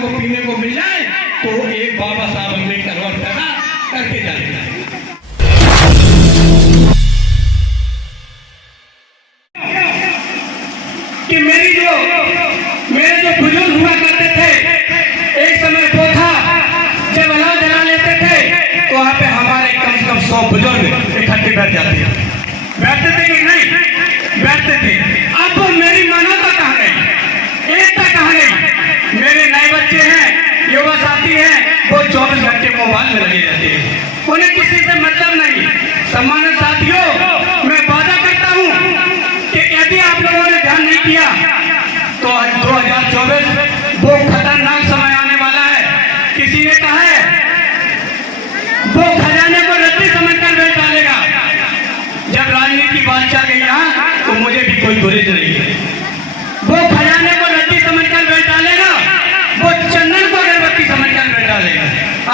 को पीने को मिल जाए तो एक बाबा साहब अम्बेडकर और पैदा करके जाते कि मेरे जो बुजुर्ग हुआ करते थे, एक समय वो था जब अलाव जला लेते थे तो वहाँ पे हमारे कम से कम 100 बुजुर्ग इकट्ठे बैठते थे कि नहीं बैठते थे। अब मेरी मानवता कहाँ गई, एकता कहाँ गई? मेरे नए बच्चे हैं, युवा साथी हैं, वो 24 घंटे मोबाइल में लगे रहते हैं, उन्हें किसी से मतलब नहीं। सम्मानित साथियों, मैं वादा करता हूँ कि यदि आप लोगों ने ध्यान नहीं किया तो 2024 वो खतरनाक समय आने वाला है। किसी ने कहा है वो खजाने को रत्ती समझकर बेच डालेगा। जब राजनीति की बात चल गई यहाँ तो मुझे भी कोई गुरेज नहीं है। वो खजाने को रत्ती समझकर बेच डालेगा, वो चंदन को अगरबत्ती समझकर बेच डालेगा।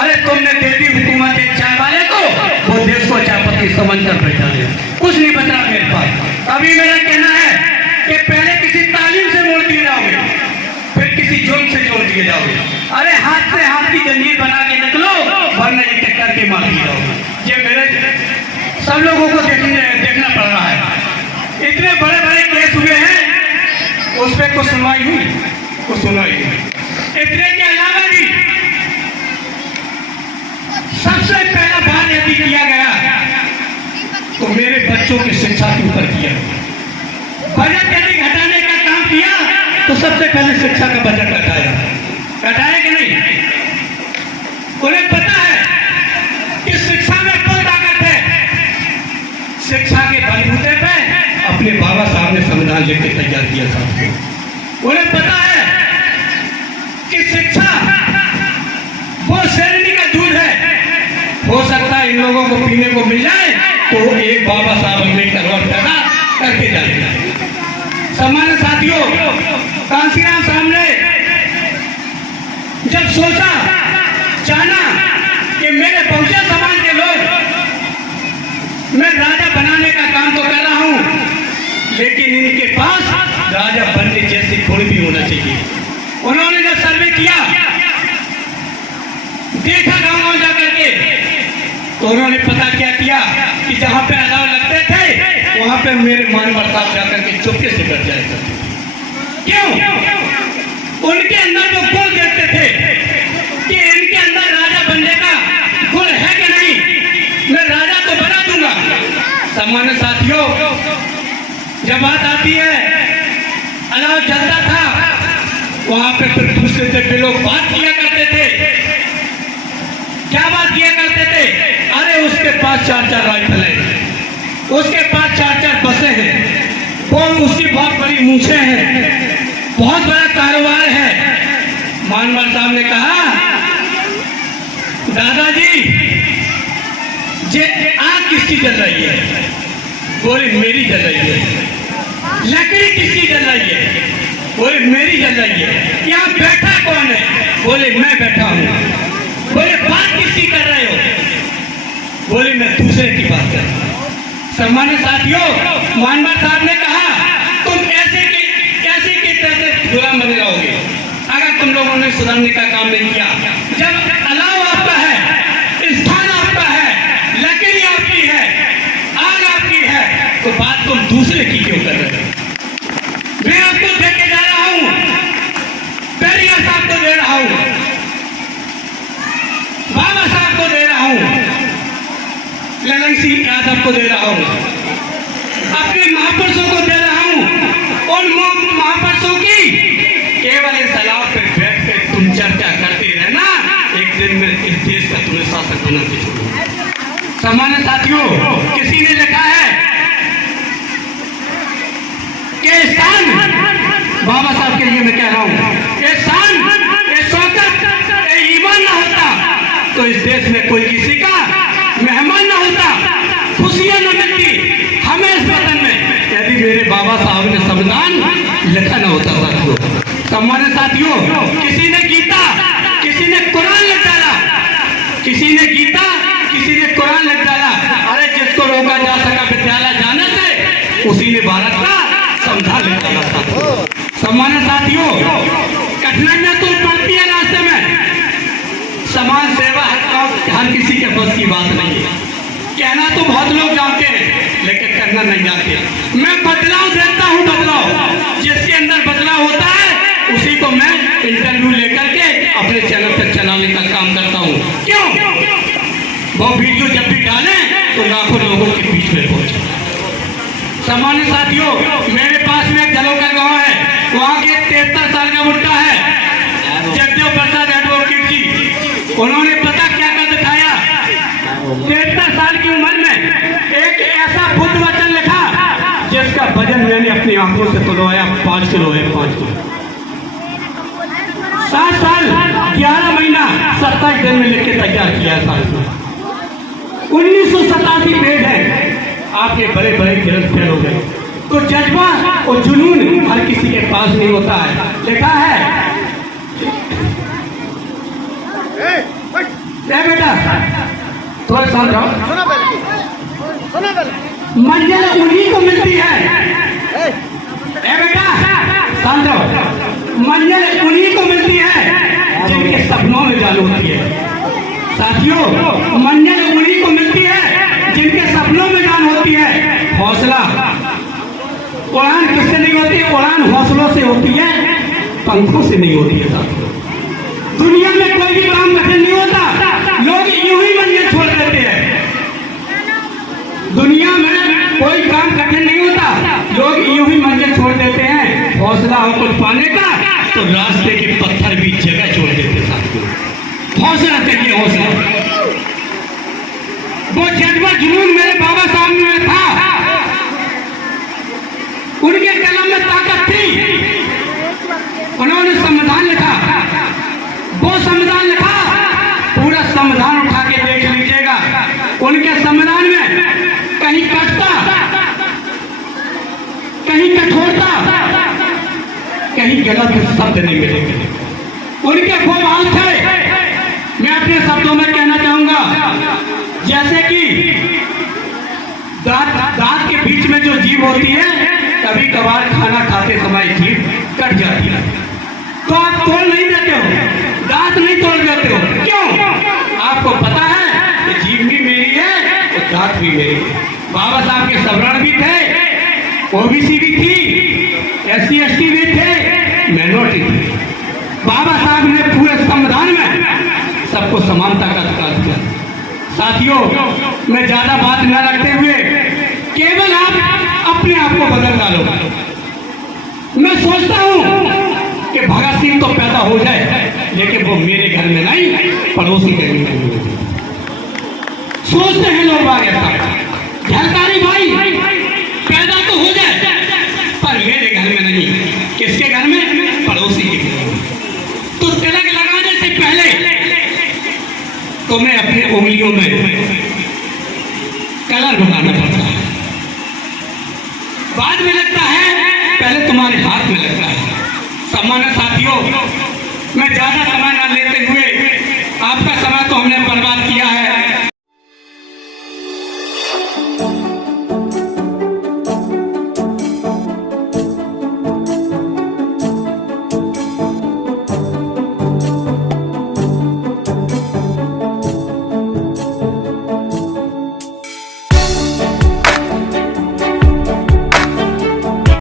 अरे तुमने दे दी हुकूमत एक चाय वाले को, वो देश को चाय पत्ती समझकर बेच डालेगा। कुछ नहीं बच रहा मेरे पास। अभी मेरा कहना है कि पहले किसी तालीम से मोड़ दिए जाओगे, फिर किसी जुर्म से जोड़ दिए जाओगे। अरे हाथ से हाथ की जंजीर बना के निकलो, वरना एक टक्कर के मार दिए जाओगे। ये मेरे सब लोगों को देखना पड़ रहा है। इतने बड़े बड़े केस हुए हैं, उस पर कुछ सुनवाई हुई, कुछ सुनवाई हुई। इतने के अलावा भी सबसे पहला बात यदि किया गया तो मेरे बच्चों की शिक्षा के ऊपर किया। बजट यदि घटाने का काम किया तो सबसे पहले शिक्षा का बजट घटाया कि नहीं? उन्हें पता है कि शिक्षा में कोई ताकत है। शिक्षा के बलबूते पे अपने बाबा साहब ने संविधान लिख के तैयार किया था। उन्हें पता है कि शिक्षा वो श्रेणी का दूध है। हो सकता है इन लोगों को पीने को मिल जाए तो एक बाबा साहब अम्बेडकर और पैदा करके जाते। सम्मानित साथियों, कांसीराम साहब ने जब सोचा जाना कि मेरे बहुजन समाज के लोग, मैं राजा बनाने का काम तो कर रहा हूं, लेकिन इनके पास राजा बनने जैसी गुण भी होना चाहिए। उन्होंने जब सर्वे किया, देखा गांव जाकर के, तो उन्होंने पता क्या किया कि जहां पे अलाव लगते थे वहां पे मेरे मानवर साहब जाकर के चुपके से बैठ जाए करते थे। क्यों? उनके अंदर जो गुण देखते थे कि इनके अंदर राजा बनने का गुण है कि नहीं, मैं राजा तो बना दूंगा। सम्मानित साथियों, जब बात आती है अलाव चलता था वहां पे फिर दूसरे से लोग बात किया करते थे। क्या बात किया करते थे? अरे उसके पास 4-4 राइफल है, उसके पास 4-4 बसें हैं, वो उसकी बहुत बड़ी मूछें हैं, बहुत बड़ा कारोबार है। मानवर साहब ने कहा, दादाजी जे आग किसकी जल रही है? बोले मेरी जल रही है। लकड़ी किसकी जल रही है? बोले मेरी जल रही है। यहाँ बैठा कौन है? बोले मैं बैठा हूँ। बोले बात किसकी कर रहे हो? बोले मैं दूसरे की बात कर रहा हूँ। सम्मानित साथियों, मानवर साहब ने कहा तुम ऐसे की तरह गुलाम बने रहोगे अगर तुम लोगों ने सुधारने का काम नहीं किया। जब अलाव आपका है, स्थान आपका है, लकड़ी आपकी है, आग आपकी है, तो बात तुम दूसरे की क्यों कर रहे हो? मैं आपको दे के जा रहा हूं, पेरियार साहब को दे रहा हूं, बाबा साहब को दे रहा हूं, ललन सिंह यादव को दे रहा हूं, अपने महापुरुषों को दे रहा हूं। उन महापुरुषों की केवल इस अलाव पे बैठ कर तुम चर्चा करते रहना, एक दिन में इस देश का तुम्हें शासक बना के छोड़ूंगा। सम्मानित साथियों, किसी ने लिखा है कि स्थान, बाबा साहब के लिए मैं कह रहा हूं, ये शान, ये शौकत, ये ईमान ना होता तो इस देश में कोई किसी का मेहमान ना होता, खुशियां न मिलती हमें इस वतन में, यदि मेरे बाबा साहब ने संविधान लिखा न होता। साथियों, सम्मानित साथियों, किसी ने गीता, किसी ने कुरान लिख डाला, किसी ने गीता, किसी ने कुरान लिख डाला। अरे जिसको रोका जा सका विद्यालय जाने से, उसी ने भारत का संविधान लिख डाला। सम्मानित साथियों, कठिनाइयां तो पड़ती है रास्ते बात नहीं है। कहना तो बहुत लोग जानते हैं लेकिन करना नहीं जानते। मैं बदलाव देखता हूँ, बदलाव जिसके अंदर बदलाव होता है उसी को मैं इंटरव्यू लेकर के अपने चैनल पर चलाने का काम करता हूँ। क्यों? वो वीडियो जब भी डालें तो लाखों लोगों के बीच में पहुंचे। सामान्य साथियों, मेरे पास में जलों का गाँव है, वहाँ के 73 साल का बुढ़ा है जगदेव प्रसाद एडवोकेट जी। उन्होंने पता क्या कर दिखाया? 73 साल की उम्र में एक ऐसा बुद्ध वचन लिखा जिसका वजन मैंने अपनी आंखों से तोलवाया 5 किलो है। 5 किलो 7 साल 11 महीना 27 दिन में लिख के तैयार किया है। साल में 1987 पेज है। आपके बड़े बड़े ग्रंथ फेल हो गए। तो जज्बा और जुनून हर किसी के पास नहीं होता है। लिखा है बेटा, थोड़ा शांत रहो, मंजिल उन्हीं को मिलती है। बेटा शांत रहो, मंजिल उन्हीं को मिलती है जिनके सपनों में जान होती है। साथियों, मंजिल उन्हीं को मिलती है जिनके सपनों में जान होती है। हौसला उड़ान किससे नहीं होती? उड़ान हौसलों से होती है, पंखों से नहीं होती है। साथियों, दुनिया में कोई भी काम कठिन नहीं होता, लोग यूं ही मंजिल छोड़ देते हैं। दुनिया में कोई काम कठिन नहीं होता, लोग यूं ही मंजिल छोड़ देते हैं। हौसला हो कुछ पाने का तो रास्ते के पत्थर भी जगह छोड़ देते। साथियों, हौसला चाहिए, हौसला। वो जज्बा जुनून मेरे बाबा साहब में था, उनके कलम में ताकत थी। उन्होंने संविधान लिखा, वो संविधान लिखा, पूरा संविधान उठा के देख लीजिएगा। उनके संविधान में कहीं कटता, कहीं कठोरता, कहीं गलत शब्द नहीं मिलेंगे। उनके वो भाव थे, मैं अपने शब्दों में कहना चाहूंगा, जैसे कि दांत के बीच में जो जीभ होती है, कभी कभार खाना खाते समय जीभ कट जाती है तो आप तोड़ नहीं देते हो, दांत नहीं तोड़ देते हो। क्यों? आपको पता है कि जीभ भी मेरी है तो दांत भी मेरी है। बाबा साहब के सवर्ण भी थे, ओबीसी भी थी, SC ST भी थे, माइनॉरिटी थी। बाबा साहब ने पूरे संविधान में सबको समानता का अधिकार दिया। साथियों, मैं ज्यादा बात न रखते हुए केवल आप अपने आप को बदल डालो। मैं सोचता हूं कि भगत सिंह तो पैदा हो जाए लेकिन वो मेरे घर में नहीं, पड़ोसी के घर में। सोचते हैं लोग आगे, झलकारी भाई पैदा तो हो जाए पर मेरे घर में नहीं। किसके घर में? पड़ोसी के घर में। तो तिलक लगाने से पहले तो मैं अपने उंगलियों में कलर बनाना पड़ता है, बाद में लगता है, पहले तुम्हारे हाथ में लगता है। सामान्य साथियों, मैं ज्यादा समय न लेते हुए, आपका समय तो हमने बर्बाद किया।